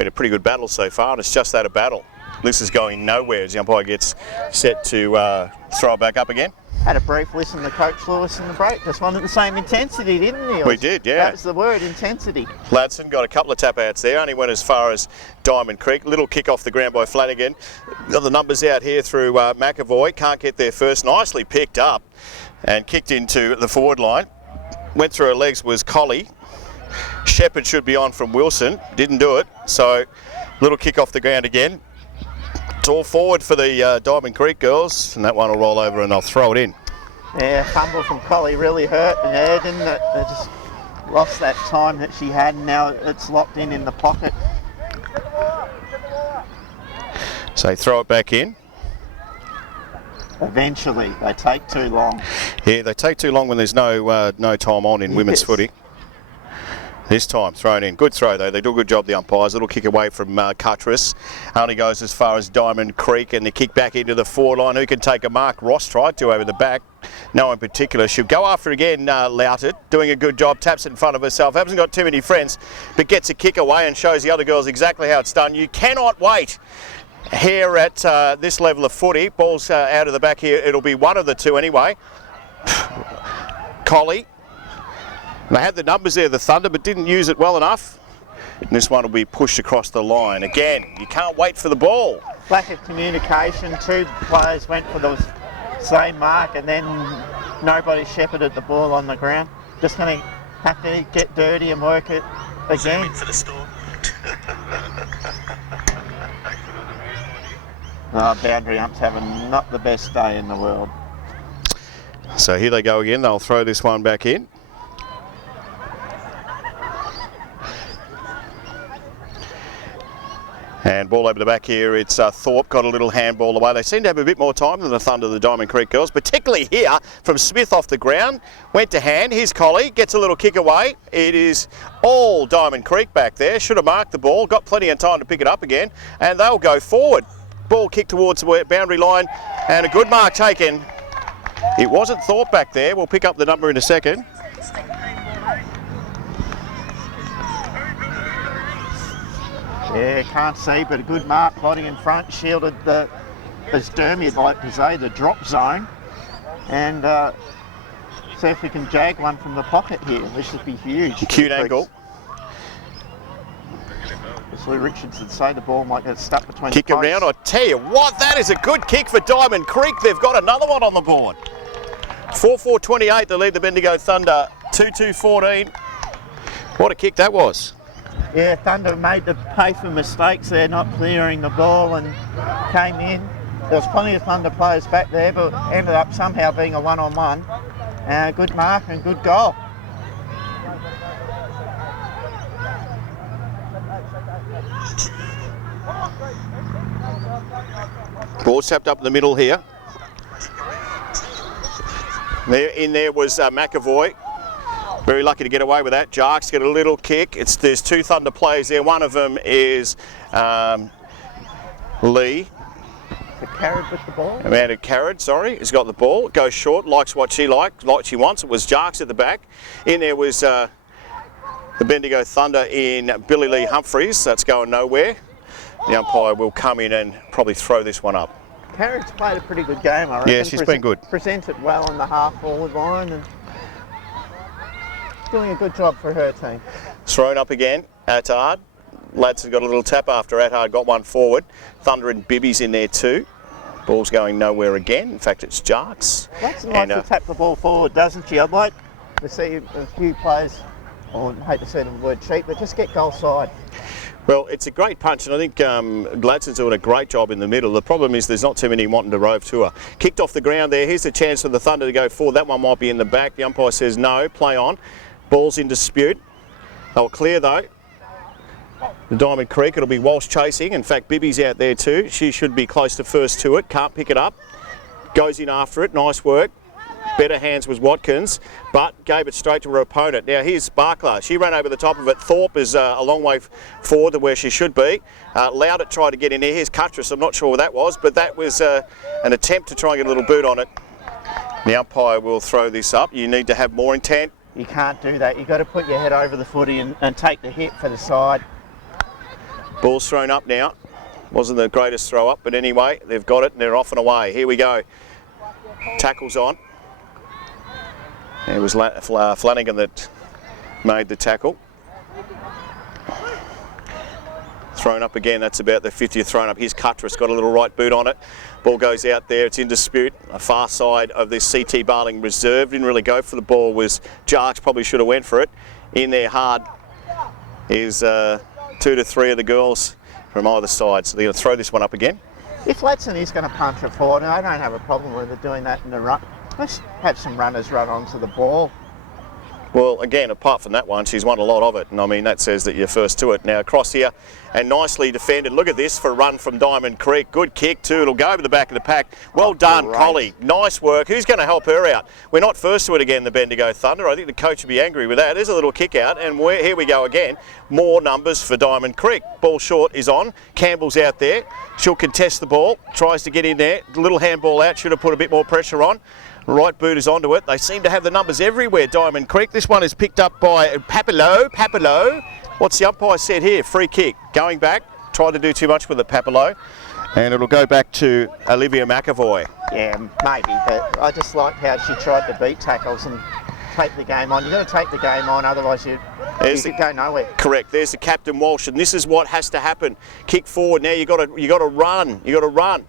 been a pretty good battle so far, and it's just that, a battle. This is going nowhere as the umpire gets set to throw it back up again. Had a brief listen to Coach Lewis in the break. Just wanted the same intensity, didn't he? We did, yeah. That was the word, intensity. Ladson got a couple of tap outs there, only went as far as Diamond Creek. Little kick off the ground by Flanagan. Got the numbers out here through McAvoy. Can't get there first. Nicely picked up and kicked into the forward line. Went through her legs was Collie. Shepherd should be on from Wilson. Didn't do it. So little kick off the ground again. It's all forward for the Diamond Creek girls, and that one will roll over and they'll throw it in. Yeah, fumble from Collie really hurt her, didn't it? They just lost that time that she had, and now it's locked in the pocket. So they throw it back in. Eventually, they take too long. Yeah, they take too long when there's no time on in women's footy. This time, thrown in. Good throw, though. They do a good job, the umpires. Little kick away from Cuttress. Only goes as far as Diamond Creek, and the kick back into the forward line. Who can take a mark? Ross tried to over the back. No one in particular. She'll go after again, Louted. Doing a good job. Taps in front of herself. Hasn't got too many friends, but gets a kick away and shows the other girls exactly how it's done. You cannot wait here at this level of footy. Ball's out of the back here. It'll be one of the two anyway. Collie. They had the numbers there, the Thunder, but didn't use it well enough. And this one will be pushed across the line. Again, you can't wait for the ball. Lack of communication. Two players went for the same mark, and then nobody shepherded the ball on the ground. Just going to have to get dirty and work it again. For the storm. Boundary umps having not the best day in the world. So here they go again. They'll throw this one back in. And ball over the back here, it's Thorpe got a little handball away. They seem to have a bit more time than the Thunder, the Diamond Creek girls, particularly here from Smith off the ground. Went to hand, here's Collie, gets a little kick away. It is all Diamond Creek back there. Should have marked the ball, got plenty of time to pick it up again, and they'll go forward. Ball kicked towards the boundary line, and a good mark taken. It wasn't Thorpe back there. We'll pick up the number in a second. Yeah, can't see, but a good mark, body in front, shielded the, as Dermy would like to say, the drop zone. And see if we can jag one from the pocket here. This would be huge. Cute angle. As Lou Richards would say, the ball might get stuck between kick the posts. around, I tell you what, that is a good kick for Diamond Creek. They've got another one on the board. 4-4-28, they lead the Bendigo Thunder 2-2-14. What a kick that was. Yeah, Thunder made the pay for mistakes there, not clearing the ball, and came in. There was plenty of Thunder players back there, but ended up somehow being a one-on-one. Good mark and good goal. Ball tapped up in the middle here. In there was McAvoy. Very lucky to get away with that. Jarks get a little kick. There's two Thunder players there. One of them is Lee. Carrad with the ball. Amanda Carrad, sorry, has got the ball. Goes short, likes what she likes, like she wants. It was Jarks at the back. In there was the Bendigo Thunder in Billy Lee Humphries. That's going nowhere. The umpire will come in and probably throw this one up. Carrad's played a pretty good game, I reckon. Yeah, she's been good. Presented well on the half-forward line and doing a good job for her team. Thrown up again, Attard. Lads have got a little tap after Attard got one forward. Thunder and Bibby's in there too. Ball's going nowhere again. In fact, it's Jarks. Ladson likes to tap the ball forward, doesn't she? I'd like to see a few players, I hate to say the word cheap, but just get goal side. Well, it's a great punch, and I think Gladson's doing a great job in the middle. The problem is there's not too many wanting to rove to her. Kicked off the ground there. Here's the chance for the Thunder to go forward. That one might be in the back. The umpire says no, play on. Ball's in dispute. They'll clear though. The Diamond Creek, it'll be Walsh chasing. In fact, Bibby's out there too. She should be close to first to it. Can't pick it up. Goes in after it. Nice work. Better hands was Watkins, but gave it straight to her opponent. Now here's Sparkler. She ran over the top of it. Thorpe is a long way forward to where she should be. Loudit tried to get in there. Here's Cuttress. I'm not sure what that was, but that was an attempt to try and get a little boot on it. The umpire will throw this up. You need to have more intent. You can't do that. You've got to put your head over the footy and take the hit for the side. Ball's thrown up now. Wasn't the greatest throw up, but anyway, they've got it and they're off and away. Here we go. Tackle's on. It was Flanagan that made the tackle. Thrown up again, that's about the 50th thrown up. Here's Cuttress, got a little right boot on it. Ball goes out there, it's in dispute. A far side of this CT Barling reserve. Didn't really go for the ball, was Jarks, probably should have went for it. In there hard is 2 to 3 of the girls from either side. So they're going to throw this one up again. If Latson is going to punch it forward, I don't have a problem with it doing that in the run. Let's have some runners run onto the ball. Well, again, apart from that one, she's won a lot of it, and I mean, that says that you're first to it. Now, across here, and nicely defended. Look at this for a run from Diamond Creek. Good kick, too. It'll go over the back of the pack. Well done, great. Collie. Nice work. Who's going to help her out? We're not first to it again, the Bendigo Thunder. I think the coach would be angry with that. There's a little kick out, and here we go again. More numbers for Diamond Creek. Ball short is on. Campbell's out there. She'll contest the ball. Tries to get in there. Little handball out. Should have put a bit more pressure on. Right boot is onto it. They seem to have the numbers everywhere, Diamond Creek. This one is picked up by Papilo. What's the umpire said here? Free kick. Going back. Tried to do too much with the Papilo. And it'll go back to Olivia McAvoy. Yeah, maybe, but I just like how she tried to beat tackles and take the game on. You've got to take the game on, otherwise you could go nowhere. Correct. There's the Captain Walsh, and this is what has to happen. Kick forward. Now you got to run. You got to run.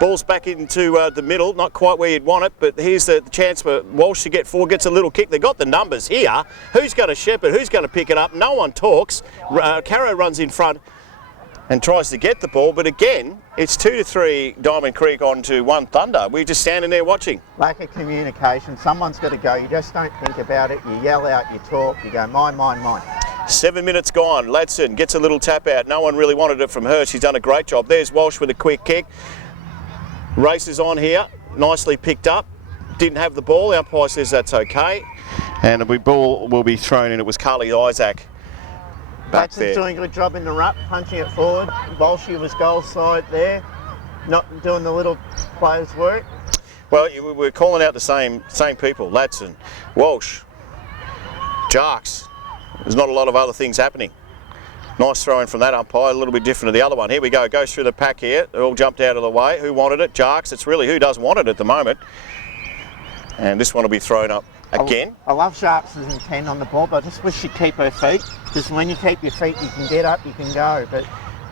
Ball's back into the middle, not quite where you'd want it, but here's the chance for Walsh to get forward, gets a little kick. They've got the numbers here. Who's going to shepherd? Who's going to pick it up? No one talks. Caro runs in front and tries to get the ball, but again, it's 2 to 3 Diamond Creek on to 1 Thunder. We're just standing there watching. Lack of communication. Someone's got to go. You just don't think about it. You yell out, you talk, you go, mine, mine, mine. 7 minutes gone. Ladson gets a little tap out. No one really wanted it from her. She's done a great job. There's Walsh with a quick kick. Race is on here, nicely picked up. Didn't have the ball, the umpire says that's okay. And the ball will be thrown in. It was Carly Isaac back there. Latson's doing a good job in the ruck, punching it forward. Bolshe was goal side there, not doing the little players' work. Well, we're calling out the same people. Ladson, Walsh, Jarks. There's not a lot of other things happening. Nice throw in from that umpire, a little bit different to the other one. Here we go, goes through the pack here. They all jumped out of the way. Who wanted it? Jarks. It's really who doesn't want it at the moment. And this one will be thrown up again. I love Sharps' intent on the ball, but I just wish she'd keep her feet, because when you keep your feet, you can get up, you can go, but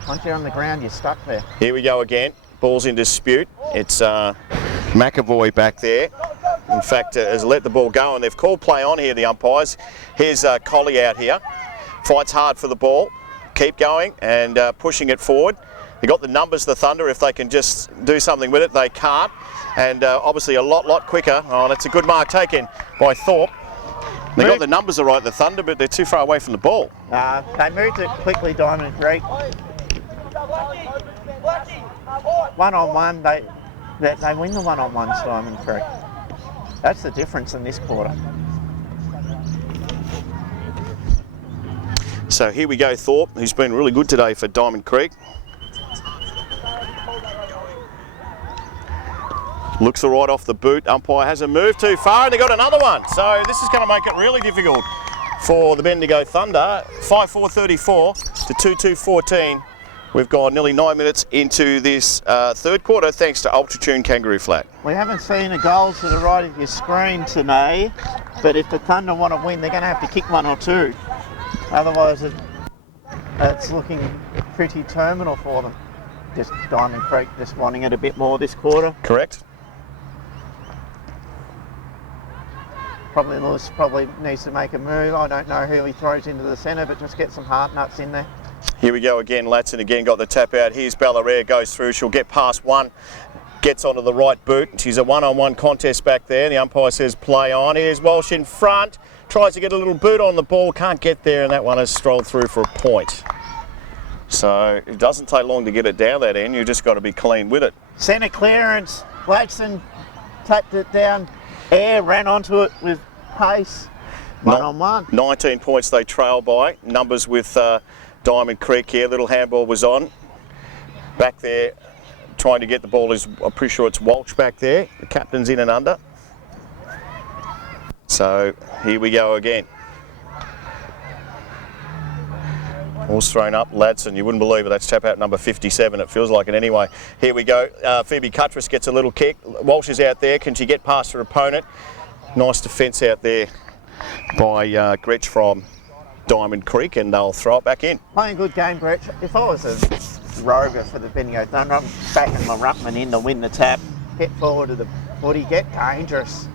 once you're on the ground, you're stuck there. Here we go again. Ball's in dispute. It's McAvoy back there. In fact, has let the ball go, and they've called play on here, the umpires. Here's Collie out here. Fights hard for the ball. Keep going and pushing it forward. They've got the numbers, the Thunder. If they can just do something with it, they can't. And obviously a lot quicker. Oh, that's a good mark taken by Thorpe. They got the numbers all right, the Thunder, but they're too far away from the ball. They moved it quickly, Diamond Creek. One-on-one, they win the one-on-ones, Diamond Creek. That's the difference in this quarter. So here we go, Thorpe, who's been really good today for Diamond Creek. Looks all right off the boot. Umpire hasn't moved too far, and they got another one. So this is going to make it really difficult for the Bendigo Thunder. 5-4-34 to 2-2-14. We've gone nearly 9 minutes into this third quarter, thanks to UltraTune Kangaroo Flat. We haven't seen the goals to the right of your screen today, but if the Thunder want to win, they're going to have to kick one or two. Otherwise, it's looking pretty terminal for them. Just Diamond Creek just wanting it a bit more this quarter. Correct. Lewis probably needs to make a move. I don't know who he throws into the centre, but just get some hard nuts in there. Here we go again. Latson again got the tap out. Here's Ballaria, goes through. She'll get past one. Gets onto the right boot. She's a one-on-one contest back there. The umpire says play on. Here's Walsh in front. Tries to get a little boot on the ball, can't get there, and that one has strolled through for a point. So it doesn't take long to get it down that end, you've just got to be clean with it. Centre clearance, Watson tapped it down, Air ran onto it with pace, one-on-one. 19 points they trail by, numbers with Diamond Creek here, little handball was on. Back there, trying to get the ball is, I'm pretty sure it's Walsh back there, the captain's in and under. So here we go again. Ball's thrown up. Ladson, you wouldn't believe it. That's tap out number 57. It feels like it anyway. Here we go. Phoebe Cuttress gets a little kick. Walsh is out there. Can she get past her opponent? Nice defence out there by Gretch from Diamond Creek, and they'll throw it back in. Playing a good game, Gretch. If I was a rover for the Bendigo Thunder, I'm backing my ruckman in to win the tap. Get forward to the footy, get dangerous.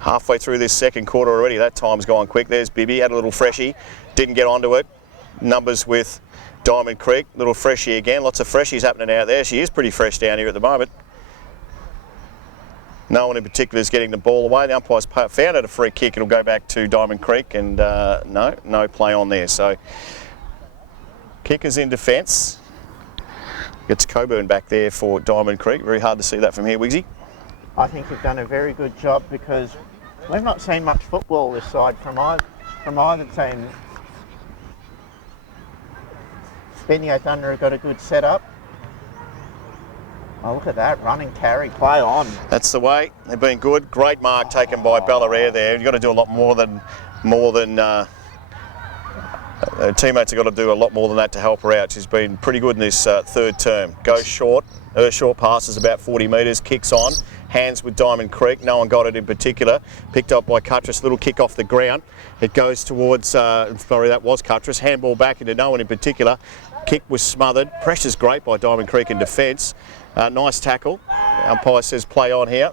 Halfway through this second quarter already, that time's gone quick. There's Bibby, had a little freshie, didn't get onto it. Numbers with Diamond Creek, little freshie again. Lots of freshies happening out there. She is pretty fresh down here at the moment. No one in particular is getting the ball away. The umpire's found it a free kick. It'll go back to Diamond Creek, and no play on there. So kickers in defence. Gets Coburn back there for Diamond Creek. Very hard to see that from here, Wiggsy. I think we've done a very good job because we've not seen much football this side from either team. Bendigo Thunder have got a good setup. Oh, look at that, running carry, play on. That's the way. They've been good. Great mark taken by Ballarat there. You've got to do a lot more than her teammates have got to do a lot more than that to help her out. She's been pretty good in this third term. Goes short. Her short pass is about 40 metres. Kicks on. Hands with Diamond Creek. No one got it in particular. Picked up by Cuttress. Little kick off the ground. It goes towards, sorry, that was Cuttress. Handball back into no one in particular. Kick was smothered. Pressure's great by Diamond Creek in defence. Nice tackle. Umpire says play on here.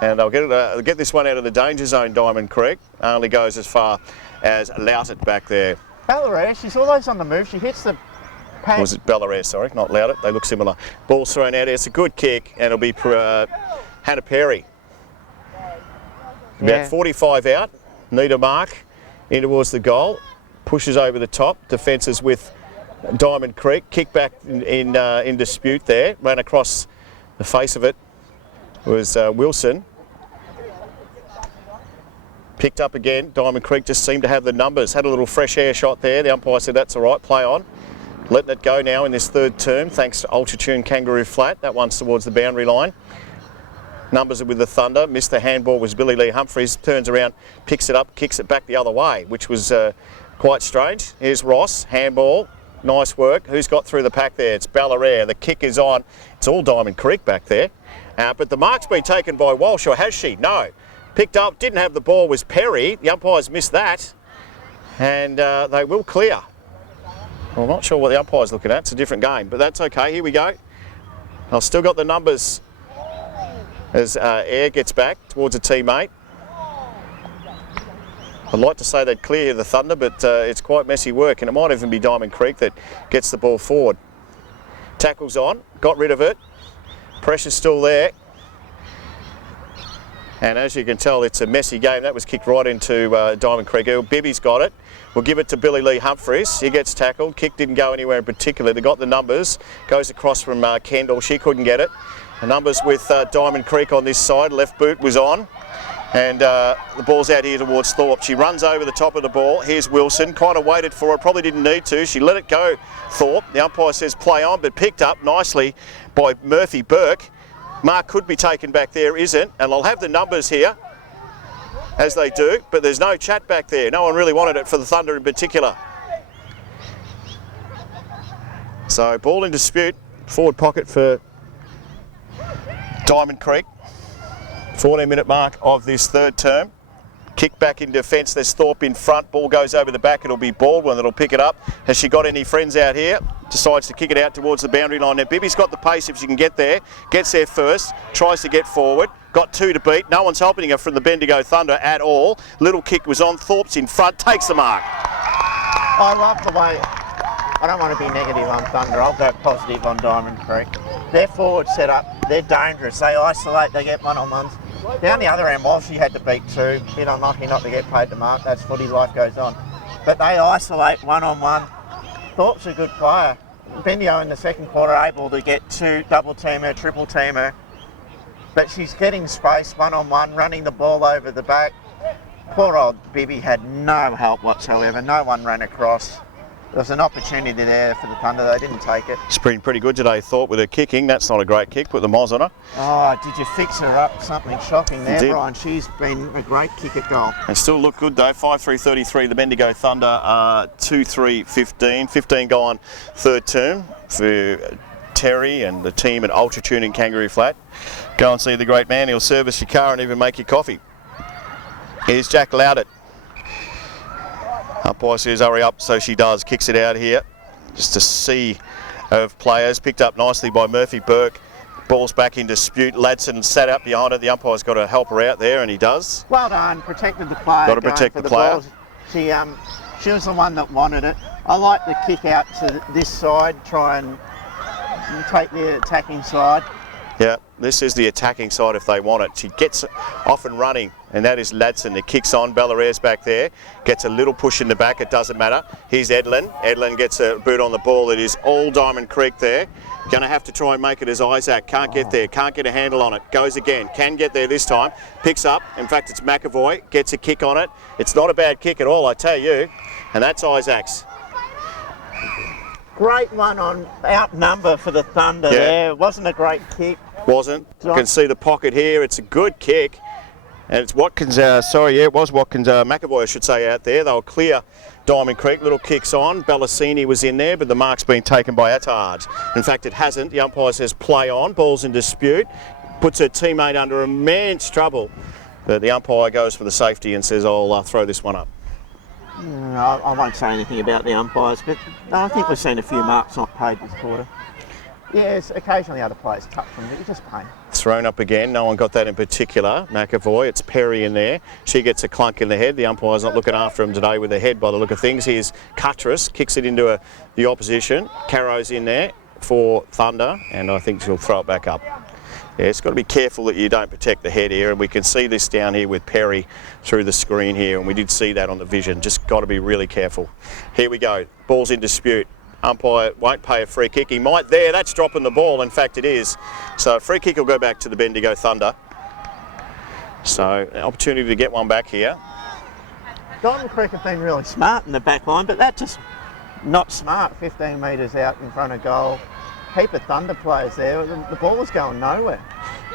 And they'll get this one out of the danger zone, Diamond Creek. Only goes as far as Loutet back there. Ballarat, she's always on the move. She hits the pad. Was it Ballarat, sorry, not Loutet. They look similar. Ball's thrown out. It's a good kick, and it'll be Hannah Perry. About 45 out. Need a mark in towards the goal. Pushes over the top. Defences with Diamond Creek. Kick back in dispute there. Ran across the face of it. Was Wilson. Picked up again. Diamond Creek just seemed to have the numbers. Had a little fresh air shot there. The umpire said that's all right, play on. Letting it go now in this third term thanks to Ultra Tune Kangaroo Flat. That one's towards the boundary line. Numbers are with the Thunder. Missed the handball was Billy Lee Humphries. Turns around, picks it up, kicks it back the other way, which was quite strange. Here's Ross, handball. Nice work. Who's got through the pack there? It's Ballarat. The kick is on. It's all Diamond Creek back there. But the mark's been taken by Walsh, or has she? No. Picked up, didn't have the ball, was Perry. The umpires missed that. And they will clear. Well, I'm not sure what the umpire's looking at. It's a different game, but that's okay. Here we go. I've still got the numbers as Air gets back towards a teammate. I'd like to say they'd clear the Thunder, but it's quite messy work, and it might even be Diamond Creek that gets the ball forward. Tackle's on, got rid of it. Pressure's still there. And as you can tell, it's a messy game. That was kicked right into Diamond Creek. Bibby's got it. We'll give it to Billy Lee Humphries. He gets tackled. Kick didn't go anywhere in particular. They got the numbers. Goes across from Kendall. She couldn't get it. The numbers with Diamond Creek on this side. Left boot was on. And the ball's out here towards Thorpe. She runs over the top of the ball. Here's Wilson. Kind of waited for it. Probably didn't need to. She let it go, Thorpe. The umpire says play on, but picked up nicely by Murphy Burke. Mark could be taken back there, isn't. And I'll have the numbers here, as they do, but there's no chat back there. No one really wanted it for the Thunder in particular. So ball in dispute. Forward pocket for Diamond Creek. 14-minute mark of this third term. Kick back in defence. There's Thorpe in front. Ball goes over the back. It'll be Baldwin that'll pick it up. Has she got any friends out here? Decides to kick it out towards the boundary line. Now Bibby's got the pace if she can get there. Gets there first. Tries to get forward. Got two to beat. No one's helping her from the Bendigo Thunder at all. Little kick was on. Thorpe's in front. Takes the mark. I love the way. I don't want to be negative on Thunder. I'll go positive on Diamond Creek. Their forward set up. They're dangerous. They isolate. They get one-on-ones. Down the other end, while she had to beat two, bit unlucky not to get paid the mark. That's footy, life goes on. But they isolate one-on-one. Thorpe's a good player. Bendigo in the second quarter able to get two, double team her, triple team her. But she's getting space one-on-one, running the ball over the back. Poor old Bibby had no help whatsoever. No one ran across. There was an opportunity there for the Thunder. They didn't take it. She's been pretty good today, Thorpe, with her kicking. That's not a great kick. Put the moz on her. Oh, did you fix her up? Something shocking there, Did. Brian. She's been a great kick at goal. And still look good though. 5-3-33. The Bendigo Thunder 2-3-15. 15 gone third term for Terry and the team at Ultra Tuning Kangaroo Flat. Go and see the great man. He'll service your car and even make you coffee. Here's Jack Loudett. Umpire says hurry up, so she does. Kicks it out here. Just a sea of players. Picked up nicely by Murphy Burke. Ball's back in dispute. Ladson sat up behind it. The umpire's got to help her out there, and he does. Well done. Protected the player. Got to protect the player. Balls. She was the one that wanted it. I like the kick out to this side. Try and take the attacking side. Yeah, this is the attacking side if they want it. She gets off and running, and that is Ladson. It kicks on. Bellaire's back there. Gets a little push in the back. It doesn't matter. Here's Edlin. Edlin gets a boot on the ball. It is all Diamond Creek there. Going to have to try and make it as Isaac. Can't get there. Can't get a handle on it. Goes again. Can get there this time. Picks up. In fact, it's McAvoy. Gets a kick on it. It's not a bad kick at all, I tell you. And that's Isaac's. Great one on outnumber for the Thunder there. It wasn't a great kick. Wasn't. You can see the pocket here. It's a good kick. And it's Watkins, it was Watkins, McAvoy I should say, out there. They'll clear Diamond Creek. Little kicks on. Bellassini was in there, but the mark's been taken by Attard. In fact, it hasn't. The umpire says play on. Ball's in dispute. Puts her teammate under immense trouble. But the umpire goes for the safety and says, I'll throw this one up. No, I won't say anything about the umpires, but I think we've seen a few marks not paid this quarter. Yes, occasionally other players touch them, but you just pay. Thrown up again. No one got that in particular. McAvoy, it's Perry in there. She gets a clunk in the head. The umpire's not looking after him today with the head by the look of things. Here's Cuttress, kicks it into the opposition. Carro's in there for Thunder, and I think she'll throw it back up. Yeah, it's got to be careful that you don't protect the head here, and we can see this down here with Perry through the screen here, and we did see that on the vision. Just got to be really careful. Here we go. Ball's in dispute. Umpire won't pay a free kick. He might there. That's dropping the ball. In fact, it is. So a free kick will go back to the Bendigo Thunder. So an opportunity to get one back here. Diamond Creek have been really smart in the back line, but that's just not smart. 15 metres out in front of goal. Heap of Thunder players there. The ball was going nowhere.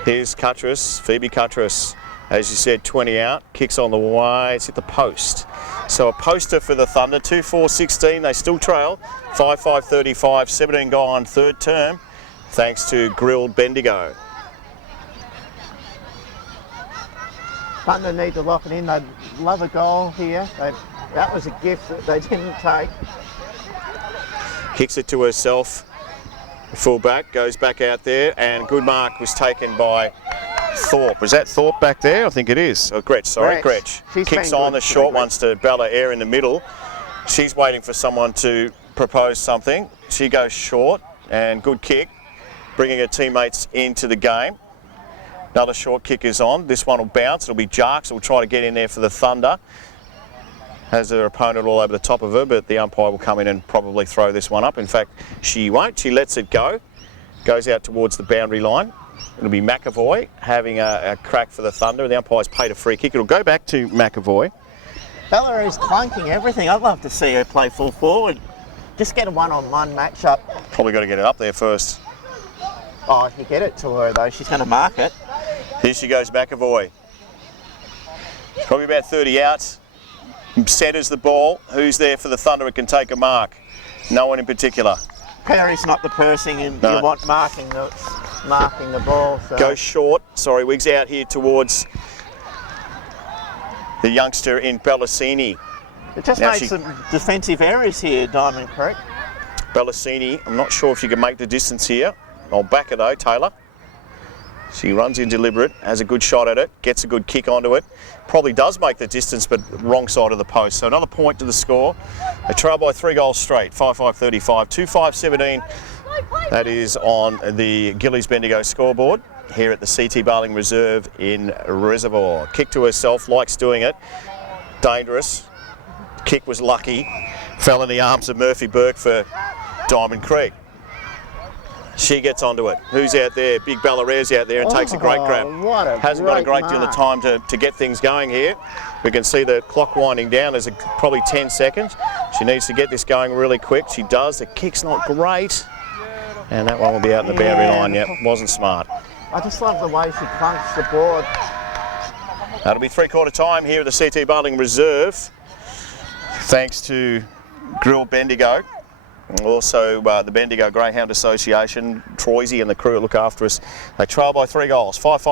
Here's Cuttress, Phoebe Cuttress. As you said, 20 out, kicks on the way, it's hit the post. So a poster for the Thunder, 2-4-16, they still trail, 5-5-35, 17 gone, third term, thanks to grilled Bendigo. Thunder need to lock it in, they love a goal here. That was a gift that they didn't take. Kicks it to herself, full-back, goes back out there, and good mark was taken by Thorpe. Was that Thorpe back there? I think it is. Oh, Gretsch, sorry, Gretsch. Kicks on the short ones to Bella Air in the middle. She's waiting for someone to propose something. She goes short, and good kick, bringing her teammates into the game. Another short kick is on. This one will bounce. It'll be Jarks. Will try to get in there for the Thunder. Has her opponent all over the top of her, but the umpire will come in and probably throw this one up. In fact, she won't. She lets it go. Goes out towards the boundary line. It'll be McAvoy having a crack for the Thunder. The umpire's paid a free kick. It'll go back to McAvoy. Bella is clunking everything. I'd love to see her play full forward. Just get a one-on-one matchup. Probably got to get it up there first. Oh, if you get it to her though, she's going to mark it. Here she goes, McAvoy. Probably about 30 out. Centres the ball. Who's there for the Thunder who can take a mark? No one in particular. Perry's not the person you want marking the ball. So. Go short. Sorry, Wiggs out here towards the youngster in Bellassini. It just made some defensive errors here, Diamond Creek. Bellassini, I'm not sure if she can make the distance here. I'll back her though, Taylor. She runs in deliberate, has a good shot at it, gets a good kick onto it. Probably does make the distance, but wrong side of the post. So another point to the score. They trail by 3 goals straight, 5-5-35, 2-5-17. That is on the Gillies Bendigo scoreboard here at the CT Barling Reserve in Reservoir. Kick to herself, likes doing it. Dangerous. Kick was lucky. Fell in the arms of Murphy Burke for Diamond Creek. She gets onto it. Who's out there? Big Bellaire's out there and takes a great grab. Hasn't got a great deal of time to get things going here. We can see the clock winding down. There's probably 10 seconds. She needs to get this going really quick. She does. The kick's not great. And that one will be out in the boundary line. Yep, wasn't smart. I just love the way she clunks the board. That'll be 3/4 time here at the CT Barling Reserve. Thanks to Grill Bendigo. Also the Bendigo Greyhound Association, Troisy and the crew that look after us. They trail by 3 goals, 5-5.